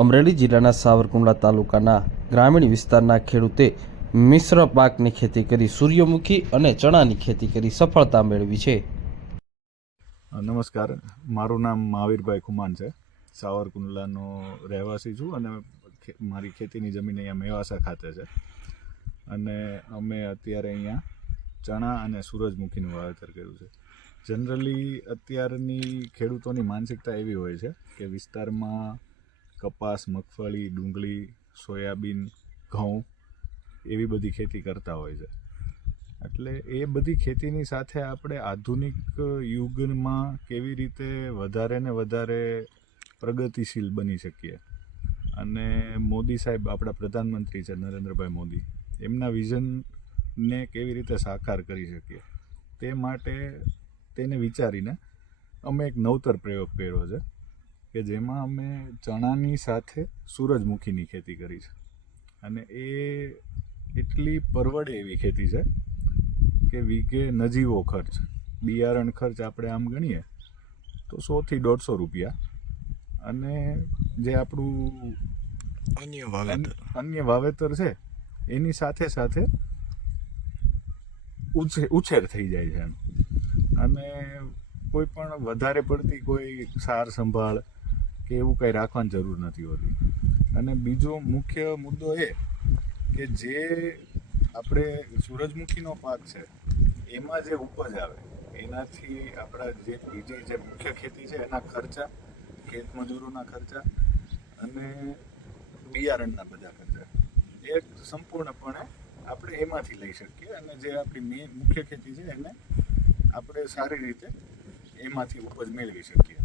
અમરેલી જિલ્લાના સાવરકુંડલા તાલુકાના ગ્રામીણ વિસ્તારના ખેડૂતે મિશ્ર પાકની ખેતી કરી સૂર્યમુખી અને ચણાની ખેતી કરી સફળતા મેળવી છે. નમસ્કાર, મારું નામ મહાવીરભાઈ ખુમાન છે. સાવરકુંડલાનો રહેવાસી છું અને મારી ખેતીની જમીન અહીંયા મેવાસા ખાતે છે. અને અમે અત્યારે અહીંયા ચણા અને સૂરજમુખીનું વાવેતર કર્યું છે. જનરલી અત્યારની ખેડૂતોની માનસિકતા એવી હોય છે કે વિસ્તારમાં કપાસ, મગફળી, ડુંગળી, સોયાબીન, ઘઉં એવી બધી ખેતી કરતા હોય છે. એટલે એ બધી ખેતીની સાથે આપણે આધુનિક યુગમાં કેવી રીતે વધારે ને વધારે પ્રગતિશીલ બની શકીએ અને મોદી સાહેબ આપણા પ્રધાનમંત્રી છે નરેન્દ્રભાઈ મોદી, એમના વિઝનને કેવી રીતે સાકાર કરી શકીએ તે માટે તેને વિચારીને અમે એક નવતર પ્રયોગ કર્યો છે કે જેમાં અમે ચણાની સાથે સૂરજમુખીની ખેતી કરી છે. અને એ એટલી પરવડે એવી ખેતી છે કે વીઘે નજીવો ખર્ચ, બિયારણ ખર્ચ આપણે આમ ગણીએ તો 100 થી 150 રૂપિયા, અને જે આપણું અન્ય વાવેતર છે એની સાથે સાથે ઉછેર થઈ જાય છે એમ. અને કોઈ પણ વધારે પડતી કોઈ સાર સંભાળ કે એવું કંઈ રાખવાની જરૂર નથી હોતી. અને બીજો મુખ્ય મુદ્દો એ કે જે આપણે સૂરજમુખીનો પાક છે એમાં જે ઉપજ આવે એનાથી આપણા જે બીજી જે મુખ્ય ખેતી છે એના ખર્ચા, ખેત મજૂરોના ખર્ચા અને બિયારણના બધા ખર્ચા એ સંપૂર્ણપણે આપણે એમાંથી લઈ શકીએ. અને જે આપણી મુખ્ય ખેતી છે એને આપણે સારી રીતે એમાંથી ઉપજ મેળવી શકીએ.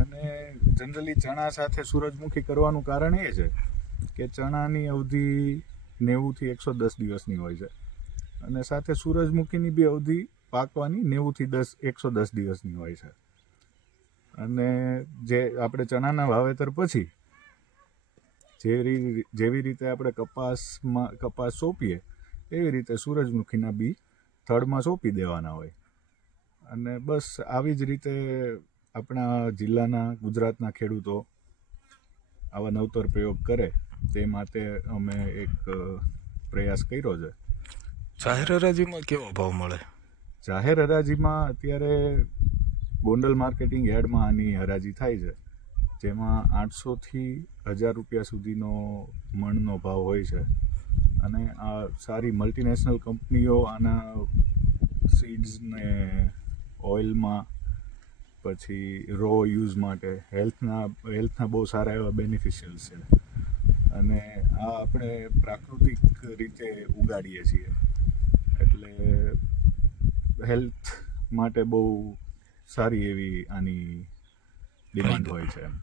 અને જનરલી ચણા સાથે સૂરજમુખી કરવાનું કારણ એ છે કે ચણાની અવધિ 90 થી 110 દિવસની હોય છે અને સાથે સૂરજમુખીની બી અવધિ પાકવાની 90 થી 110 દિવસની હોય છે. અને જે આપણે ચણાના વાવેતર પછી જેવી રીતે આપણે કપાસ સોંપીએ એવી રીતે સૂરજમુખીના બી થડમાં સોંપી દેવાના હોય. અને બસ આવી જ રીતે આપણા જિલ્લાના, ગુજરાતના ખેડૂતો આવા નવતર પ્રયોગ કરે તે માટે અમે એક પ્રયાસ કર્યો છે. જાહેર હરાજીમાં કેવો ભાવ મળે? જાહેર હરાજીમાં અત્યારે ગોંડલ માર્કેટિંગ યાર્ડમાં આની હરાજી થાય છે, જેમાં 800 થી 1000 રૂપિયા સુધીનો મણનો ભાવ હોય છે. અને આ સારી મલ્ટીનેશનલ કંપનીઓ આના સીડ્સને ઓઇલમાં, પછી રો યુઝ માટે, હેલ્થના બહુ સારા એવા બેનિફિશિયલ્સ છે. અને આ આપણે પ્રાકૃતિક રીતે ઉગાડીએ છીએ એટલે હેલ્થ માટે બહુ સારી એવી આની ડિમાન્ડ હોય છે એમ.